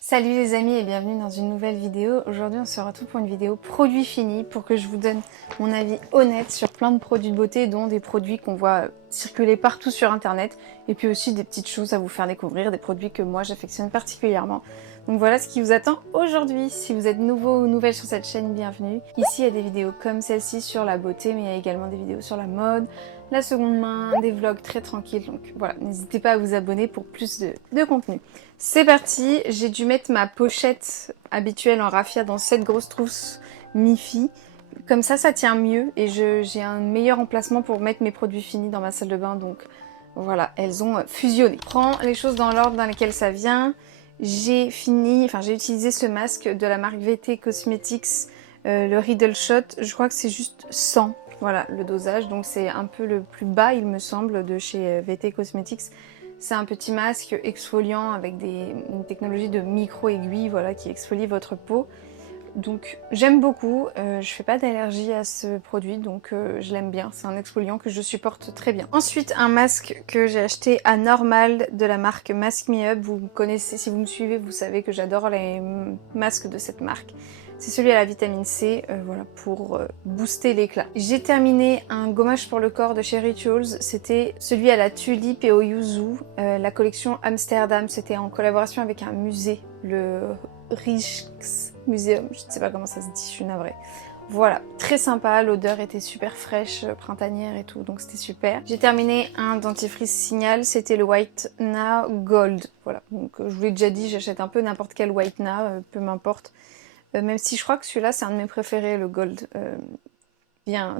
Salut les amis et bienvenue dans une nouvelle vidéo. Aujourd'hui on se retrouve pour une vidéo produits finis pour que je vous donne mon avis honnête sur plein de produits de beauté, dont des produits qu'on voit circuler partout sur internet et puis aussi des petites choses à vous faire découvrir, des produits que moi j'affectionne particulièrement. Donc voilà ce qui vous attend aujourd'hui. Si vous êtes nouveau ou nouvelle sur cette chaîne, bienvenue. Ici il y a des vidéos comme celle-ci sur la beauté, mais il y a également des vidéos sur la mode, la seconde main, des vlogs très tranquilles. Donc voilà, n'hésitez pas à vous abonner pour plus de contenu. C'est parti, j'ai dû mettre ma pochette habituelle en raffia dans cette grosse trousse mi-fi. Comme ça tient mieux et j'ai un meilleur emplacement pour mettre mes produits finis dans ma salle de bain. Donc voilà, elles ont fusionné. Je prends les choses dans l'ordre dans lesquels ça vient. J'ai utilisé ce masque de la marque VT Cosmetics, le Riddle Shot. Je crois que c'est juste 100, voilà le dosage. Donc c'est un peu le plus bas il me semble de chez VT Cosmetics. C'est un petit masque exfoliant avec une technologie de micro-aiguille, voilà, qui exfolie votre peau. Donc j'aime beaucoup, je fais pas d'allergie à ce produit, donc je l'aime bien. C'est un exfoliant que je supporte très bien. Ensuite, un masque que j'ai acheté à Normal de la marque Mask Me Up. Vous me connaissez, si vous me suivez, vous savez que j'adore les masques de cette marque. C'est celui à la vitamine C, voilà, pour booster l'éclat. J'ai terminé un gommage pour le corps de chez Rituals. C'était celui à la tulipe et au yuzu, la collection Amsterdam. C'était en collaboration avec un musée, le Rijksmuseum. Je ne sais pas comment ça se dit, je suis navrée. Voilà, très sympa, l'odeur était super fraîche, printanière et tout, donc c'était super. J'ai terminé un dentifrice Signal, c'était le Whitening Gold. Voilà, donc je vous l'ai déjà dit, j'achète un peu n'importe quel Whitening, peu m'importe. Même si je crois que celui-là c'est un de mes préférés, le gold,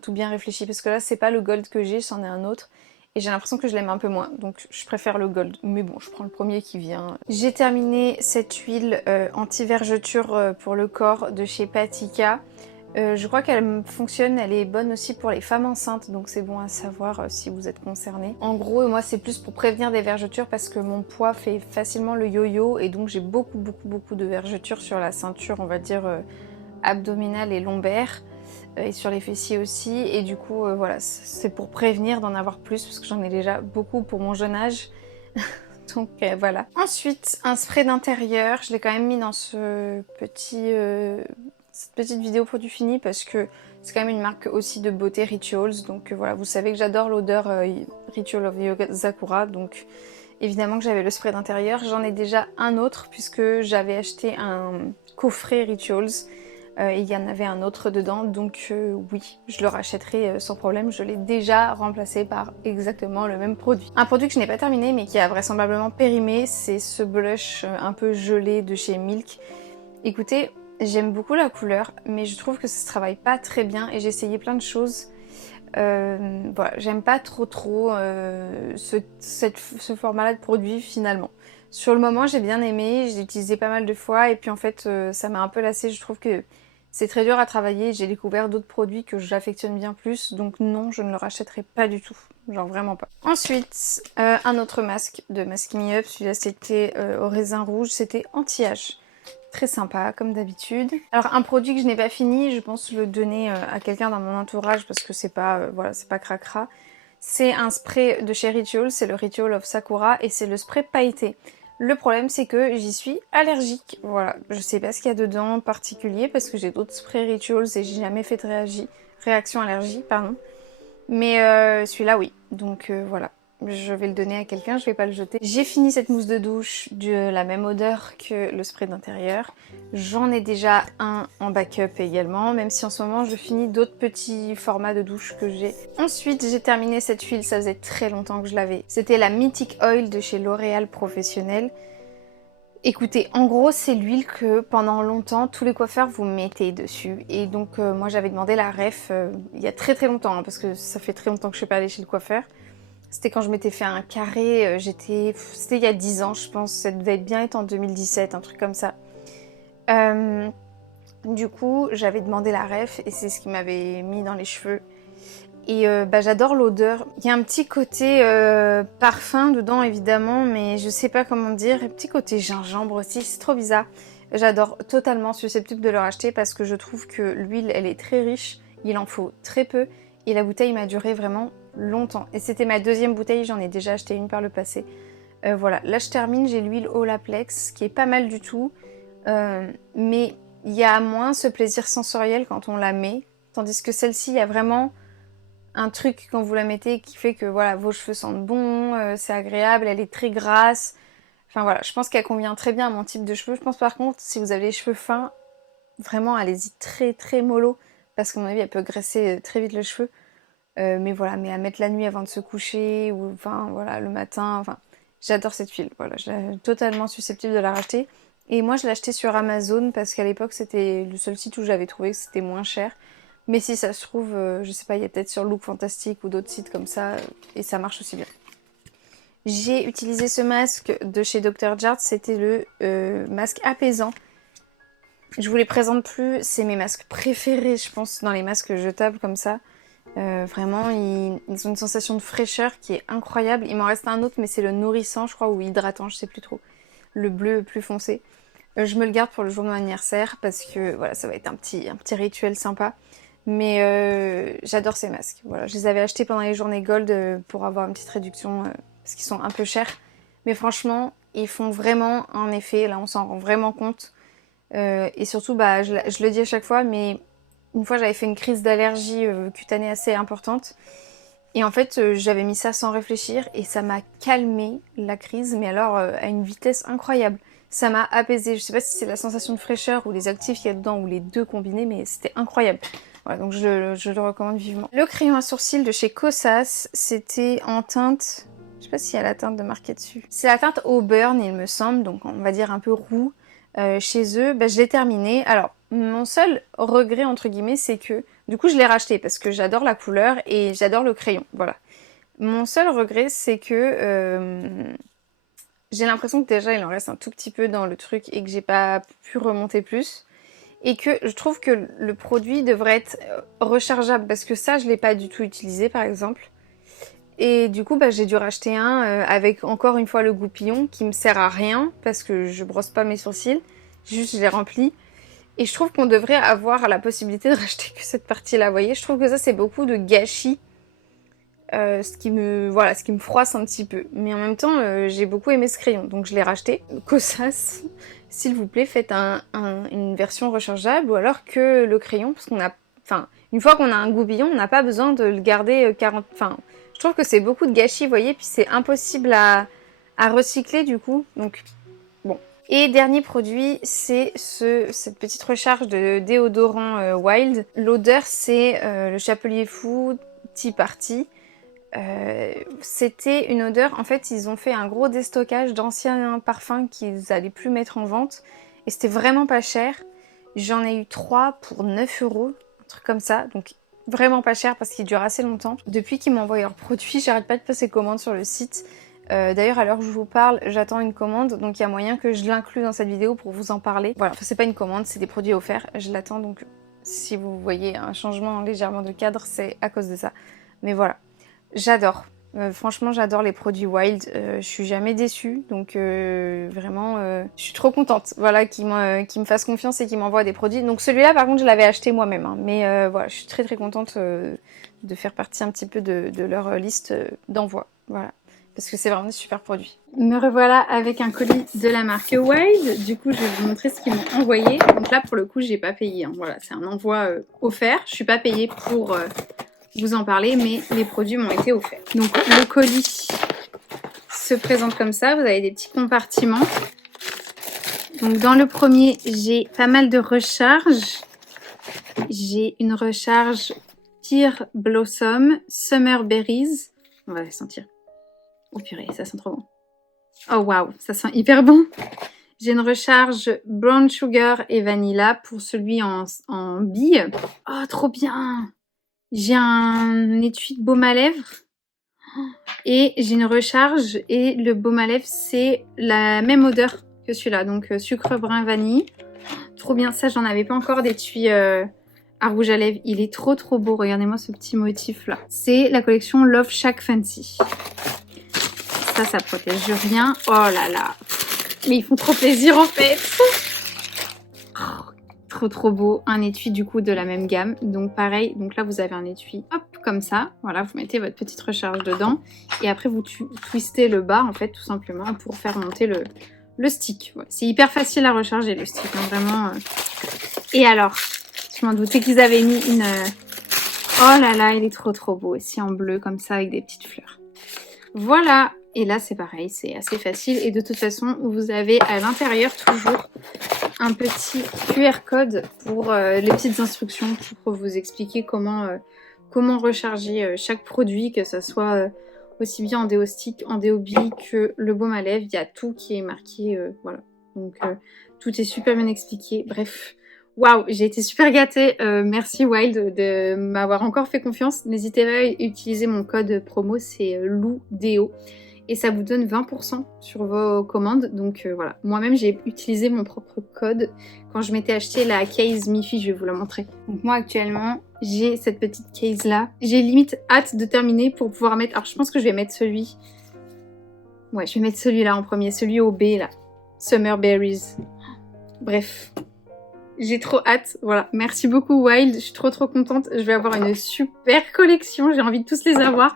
tout bien réfléchi, parce que là c'est pas le gold que j'ai, c'en est un autre, et j'ai l'impression que je l'aime un peu moins, donc je préfère le gold, mais bon je prends le premier qui vient. J'ai terminé cette huile anti-vergeture pour le corps de chez Patika. Je crois qu'elle fonctionne, elle est bonne aussi pour les femmes enceintes, donc c'est bon à savoir si vous êtes concernés. En gros, moi c'est plus pour prévenir des vergetures parce que mon poids fait facilement le yo-yo et donc j'ai beaucoup de vergetures sur la ceinture, on va dire abdominale et lombaire, et sur les fessiers aussi, et du coup voilà, c'est pour prévenir d'en avoir plus parce que j'en ai déjà beaucoup pour mon jeune âge. Donc voilà. Ensuite, un spray d'intérieur, je l'ai quand même mis dans cette petite vidéo produit fini parce que c'est quand même une marque aussi de beauté, Rituals, donc voilà, vous savez que j'adore l'odeur Ritual of Sakura, donc évidemment que j'avais le spray d'intérieur. J'en ai déjà un autre puisque j'avais acheté un coffret Rituals et il y en avait un autre dedans, donc oui, je le rachèterai sans problème. Je l'ai déjà remplacé par exactement le même produit. Un produit que je n'ai pas terminé mais qui a vraisemblablement périmé, c'est ce blush un peu gelé de chez Milk. Écoutez, j'aime beaucoup la couleur, mais je trouve que ça se travaille pas très bien et j'ai essayé plein de choses. Voilà, j'aime pas trop ce format-là de produit finalement. Sur le moment, j'ai bien aimé, j'ai utilisé pas mal de fois et puis en fait, ça m'a un peu lassée. Je trouve que c'est très dur à travailler. J'ai découvert d'autres produits que j'affectionne bien plus, donc non, je ne le rachèterai pas du tout. Genre vraiment pas. Ensuite, un autre masque de Mask Me Up. Celui-là, c'était au raisin rouge, c'était anti-âge. Très sympa, comme d'habitude. Alors un produit que je n'ai pas fini, je pense le donner à quelqu'un dans mon entourage parce que c'est pas, voilà, c'est pas cracra. C'est un spray de chez Ritual, c'est le Ritual of Sakura et c'est le spray pailleté. Le problème c'est que j'y suis allergique, voilà. Je sais pas ce qu'il y a dedans en particulier parce que j'ai d'autres sprays Rituals et j'ai jamais fait de réaction allergie, pardon. Mais celui-là oui, donc voilà. Je vais le donner à quelqu'un, je vais pas le jeter. J'ai fini cette mousse de douche de la même odeur que le spray d'intérieur. J'en ai déjà un en backup également, même si en ce moment je finis d'autres petits formats de douche que j'ai. Ensuite, j'ai terminé cette huile, ça faisait très longtemps que je l'avais. C'était la Mythic Oil de chez L'Oréal Professionnel. Écoutez, en gros, c'est l'huile que pendant longtemps, tous les coiffeurs vous mettez dessus. Et donc, moi j'avais demandé la ref il y a très longtemps, hein, parce que ça fait très longtemps que je suis pas allée chez le coiffeur. C'était quand je m'étais fait un carré, c'était il y a 10 ans je pense, ça devait bien être en 2017, un truc comme ça. Du coup, j'avais demandé la ref et c'est ce qui m'avait mis dans les cheveux. Et j'adore l'odeur. Il y a un petit côté parfum dedans évidemment, mais je sais pas comment dire. Un petit côté gingembre aussi, c'est trop bizarre. J'adore, totalement susceptible de le racheter parce que je trouve que l'huile elle est très riche, il en faut très peu. et la bouteille m'a duré vraiment longtemps. Et c'était ma deuxième bouteille, j'en ai déjà acheté une par le passé. Voilà, là je termine, j'ai l'huile Olaplex qui est pas mal du tout. Mais il y a moins ce plaisir sensoriel quand on la met. Tandis que celle-ci, il y a vraiment un truc quand vous la mettez qui fait que voilà, vos cheveux sentent bon, c'est agréable, elle est très grasse. Enfin voilà, je pense qu'elle convient très bien à mon type de cheveux. Je pense par contre, si vous avez les cheveux fins, vraiment allez-y très très mollo. Parce qu'à mon avis, elle peut graisser très vite le cheveu. Mais voilà, mais à mettre la nuit avant de se coucher, ou enfin voilà, le matin, enfin... J'adore cette huile, voilà, je suis totalement susceptible de la racheter. Et moi je l'ai acheté sur Amazon parce qu'à l'époque c'était le seul site où j'avais trouvé que c'était moins cher. Mais si ça se trouve, je sais pas, il y a peut-être sur Look Fantastic ou d'autres sites comme ça, et ça marche aussi bien. J'ai utilisé ce masque de chez Dr. Jart, c'était le masque apaisant. Je vous les présente plus, c'est mes masques préférés je pense dans les masques jetables comme ça. Vraiment, ils ont une sensation de fraîcheur qui est incroyable. Il m'en reste un autre, mais c'est le nourrissant, je crois, ou hydratant, je sais plus trop. Le bleu plus foncé. Je me le garde pour le jour de mon anniversaire parce que voilà, ça va être un petit rituel sympa. Mais j'adore ces masques. Voilà, je les avais achetés pendant les journées Gold pour avoir une petite réduction parce qu'ils sont un peu chers. Mais franchement, ils font vraiment un effet. Là, on s'en rend vraiment compte. Et surtout, bah, je le dis à chaque fois, mais une fois j'avais fait une crise d'allergie cutanée assez importante. Et en fait, j'avais mis ça sans réfléchir et ça m'a calmé la crise, mais alors à une vitesse incroyable. Ça m'a apaisé. Je sais pas si c'est la sensation de fraîcheur ou les actifs qu'il y a dedans ou les deux combinés, mais c'était incroyable. Voilà, donc je le recommande vivement. Le crayon à sourcils de chez Kosas, c'était en teinte... Je sais pas s'il y a la teinte de marqué dessus. C'est la teinte Auburn, il me semble, donc on va dire un peu roux. Chez eux, bah, je l'ai terminé. Alors, mon seul regret, entre guillemets, c'est que... Du coup, je l'ai racheté parce que j'adore la couleur et j'adore le crayon, voilà. Mon seul regret, c'est que j'ai l'impression que déjà, il en reste un tout petit peu dans le truc et que j'ai pas pu remonter plus. Et que je trouve que le produit devrait être rechargeable parce que ça, je l'ai pas du tout utilisé, par exemple. Et du coup, bah, j'ai dû racheter un avec encore une fois le goupillon qui me sert à rien parce que je brosse pas mes sourcils. Juste, je les remplis. Et je trouve qu'on devrait avoir la possibilité de racheter que cette partie-là, vous voyez. Je trouve que ça, c'est beaucoup de gâchis. Ce qui me froisse un petit peu. Mais en même temps, j'ai beaucoup aimé ce crayon, donc je l'ai racheté. Kosas, s'il vous plaît, faites une version rechargeable ou alors que le crayon, parce qu'on a... Enfin, une fois qu'on a un goupillon, on n'a pas besoin de le garder 40... Enfin, je trouve que c'est beaucoup de gâchis, vous voyez, puis c'est impossible à recycler du coup, donc bon. Et dernier produit, c'est cette petite recharge de déodorant Wild. L'odeur, c'est le Chapelier Fou Tea Party. C'était une odeur, en fait, ils ont fait un gros déstockage d'anciens parfums qu'ils allaient plus mettre en vente. Et c'était vraiment pas cher. J'en ai eu 3 pour 9 €, un truc comme ça. Donc vraiment pas cher parce qu'ils durent assez longtemps. Depuis qu'ils m'ont envoyé leurs produits, j'arrête pas de passer commande sur le site. D'ailleurs, à l'heure où je vous parle, j'attends une commande, donc il y a moyen que je l'inclue dans cette vidéo pour vous en parler. Voilà, enfin, c'est pas une commande, c'est des produits offerts, je l'attends, donc si vous voyez un changement légèrement de cadre, c'est à cause de ça. Mais voilà, j'adore. Franchement, j'adore les produits Wild, je suis jamais déçue, donc vraiment, je suis trop contente, voilà, qu'ils me fassent confiance et qu'ils m'envoient des produits. Donc celui-là, par contre, je l'avais acheté moi-même, hein, mais voilà, je suis très très contente de faire partie un petit peu de leur liste d'envoi, voilà. Parce que c'est vraiment des super produits. Me revoilà avec un colis de la marque Wild. Du coup, je vais vous montrer ce qu'ils m'ont envoyé. Donc là, pour le coup, j'ai pas payé, hein. Voilà, c'est un envoi offert. Je suis pas payée pour vous en parler, mais les produits m'ont été offerts. Donc le colis se présente comme ça. Vous avez des petits compartiments. Donc dans le premier, j'ai pas mal de recharges. J'ai une recharge Pear Blossom Summer Berries. On va la sentir. Oh purée, ça sent trop bon. Oh waouh, ça sent hyper bon. J'ai une recharge Brown Sugar et Vanilla pour celui en bille. Oh, trop bien. J'ai un étui de baume à lèvres. Et j'ai une recharge et le baume à lèvres, c'est la même odeur que celui-là. Donc sucre brun vanille. Trop bien, ça j'en avais pas encore d'étui à rouge à lèvres. Il est trop trop beau, regardez-moi ce petit motif là. C'est la collection Love Shack Fancy. Ça protège rien. Oh là là. Mais ils font trop plaisir en fait. Oh, trop beau. Un étui du coup de la même gamme. Donc pareil, donc là vous avez un étui, hop, comme ça. Voilà, vous mettez votre petite recharge dedans. Et après vous twistez le bas en fait tout simplement pour faire monter le stick. Ouais, c'est hyper facile à recharger le stick, hein, vraiment. Et alors, je m'en doutais qu'ils avaient mis une... Oh là là, il est trop beau aussi en bleu comme ça avec des petites fleurs. Voilà, et là c'est pareil, c'est assez facile. Et de toute façon, vous avez à l'intérieur toujours un petit QR code pour les petites instructions pour vous expliquer comment recharger chaque produit, que ça soit aussi bien en déo stick, en déo bille que le baume à lèvres. Il y a tout qui est marqué, voilà. Donc tout est super bien expliqué. Bref, waouh, j'ai été super gâtée. Merci Wild de m'avoir encore fait confiance. N'hésitez pas à utiliser mon code promo, c'est LOUDEO. Et ça vous donne 20% sur vos commandes. Donc voilà, moi-même j'ai utilisé mon propre code quand je m'étais acheté la case Mifi, je vais vous la montrer. Donc moi actuellement, j'ai cette petite case là. J'ai limite hâte de terminer pour pouvoir mettre... Alors je pense que je vais mettre celui... Ouais, je vais mettre celui-là en premier, celui au B là. Summer Berries. Bref, j'ai trop hâte. Voilà, merci beaucoup Wild, je suis trop contente. Je vais avoir une super collection, j'ai envie de tous les avoir.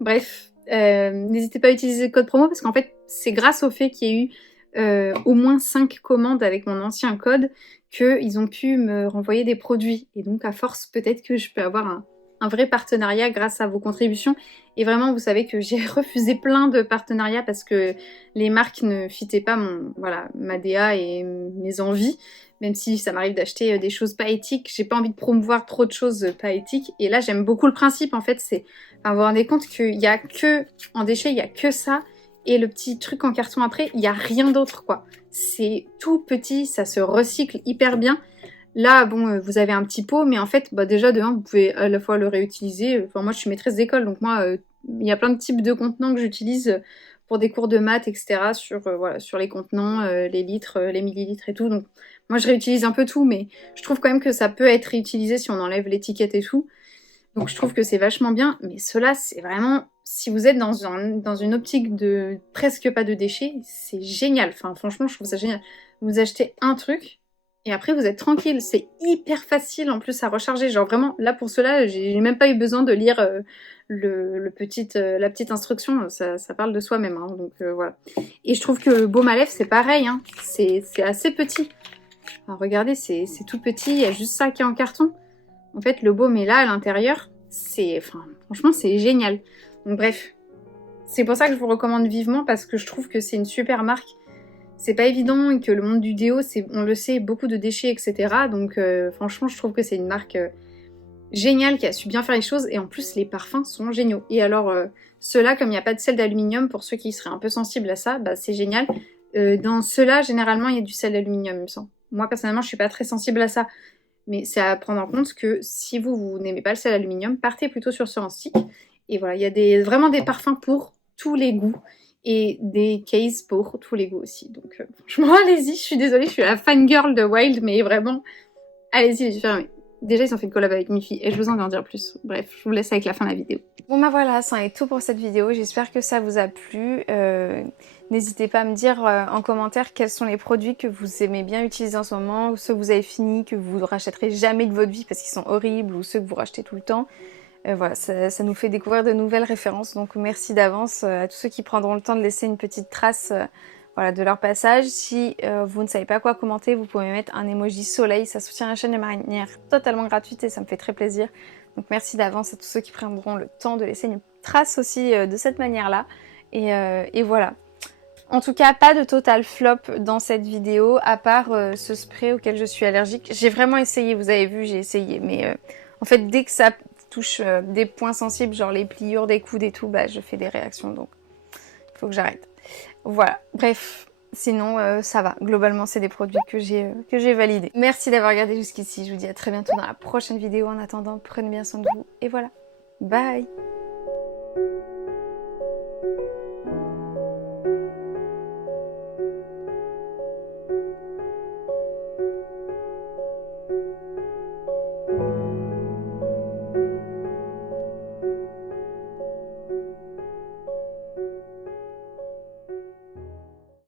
Bref... n'hésitez pas à utiliser le code promo parce qu'en fait c'est grâce au fait qu'il y ait eu au moins 5 commandes avec mon ancien code qu'ils ont pu me renvoyer des produits, et donc à force peut-être que je peux avoir un vrai partenariat grâce à vos contributions. Et vraiment vous savez que j'ai refusé plein de partenariats parce que les marques ne fitaient pas ma DA et mes envies. Même si ça m'arrive d'acheter des choses pas éthiques, j'ai pas envie de promouvoir trop de choses pas éthiques. Et là, j'aime beaucoup le principe, en fait, c'est... Enfin, vous vous rendez compte qu'il y a que... En déchets, il y a que ça. Et le petit truc en carton après, il y a rien d'autre, quoi. C'est tout petit, ça se recycle hyper bien. Là, bon, vous avez un petit pot, mais en fait, bah, déjà, de un, vous pouvez à la fois le réutiliser. Enfin, moi, je suis maîtresse d'école, donc moi, il y a plein de types de contenants que j'utilise pour des cours de maths, etc. Voilà, sur les contenants, les litres, les millilitres et tout. Donc, moi, je réutilise un peu tout, mais je trouve quand même que ça peut être réutilisé si on enlève l'étiquette et tout. Donc, je trouve que c'est vachement bien. Mais cela, c'est vraiment... Si vous êtes dans une optique de presque pas de déchets, c'est génial. Enfin, franchement, je trouve ça génial. Vous achetez un truc et après, vous êtes tranquille. C'est hyper facile en plus à recharger. Genre vraiment, là, pour cela, j'ai même pas eu besoin de lire la petite instruction. Ça parle de soi-même. Hein, donc, voilà. Et je trouve que le baume à lèvres, c'est pareil. Hein. C'est assez petit. Enfin, regardez, c'est tout petit, il y a juste ça qui est en carton. En fait, le baume est là à l'intérieur. Franchement, c'est génial. Donc bref, c'est pour ça que je vous recommande vivement, parce que je trouve que c'est une super marque. C'est pas évident et que le monde du déo, on le sait, beaucoup de déchets, etc. Donc franchement, je trouve que c'est une marque géniale qui a su bien faire les choses. Et en plus, les parfums sont géniaux. Et alors, ceux-là, comme il n'y a pas de sel d'aluminium, pour ceux qui seraient un peu sensibles à ça, bah, c'est génial. Dans ceux-là, généralement, il y a du sel d'aluminium, il me semble. Moi, personnellement, je suis pas très sensible à ça. Mais c'est à prendre en compte que si vous n'aimez pas le sel d'aluminium, partez plutôt sur ce en stick. Et voilà, il y a vraiment des parfums pour tous les goûts. Et des cases pour tous les goûts aussi. Donc franchement, allez-y, je suis désolée, je suis la fangirl de Wild, mais vraiment, allez-y, les yeux fermés. Déjà, ils ont fait une collab avec Mifi et je vous en dire plus. Bref, je vous laisse avec la fin de la vidéo. Bon bah voilà, ça en est tout pour cette vidéo. J'espère que ça vous a plu. N'hésitez pas à me dire en commentaire quels sont les produits que vous aimez bien utiliser en ce moment, ou ceux que vous avez fini, que vous ne rachèterez jamais de votre vie parce qu'ils sont horribles, ou ceux que vous rachetez tout le temps. Voilà, ça nous fait découvrir de nouvelles références, donc merci d'avance à tous ceux qui prendront le temps de laisser une petite trace voilà, de leur passage. Si vous ne savez pas quoi commenter, vous pouvez mettre un emoji soleil, ça soutient la chaîne de manière totalement gratuite et ça me fait très plaisir. Donc merci d'avance à tous ceux qui prendront le temps de laisser une trace aussi de cette manière-là. Et voilà. En tout cas, pas de total flop dans cette vidéo, à part ce spray auquel je suis allergique. J'ai vraiment essayé, vous avez vu, j'ai essayé, mais en fait, dès que ça touche des points sensibles, genre les pliures des coudes et tout, bah je fais des réactions, donc il faut que j'arrête. Voilà, bref, sinon ça va. Globalement, c'est des produits que j'ai validés. Merci d'avoir regardé jusqu'ici, je vous dis à très bientôt dans la prochaine vidéo. En attendant, prenez bien soin de vous, et voilà, bye.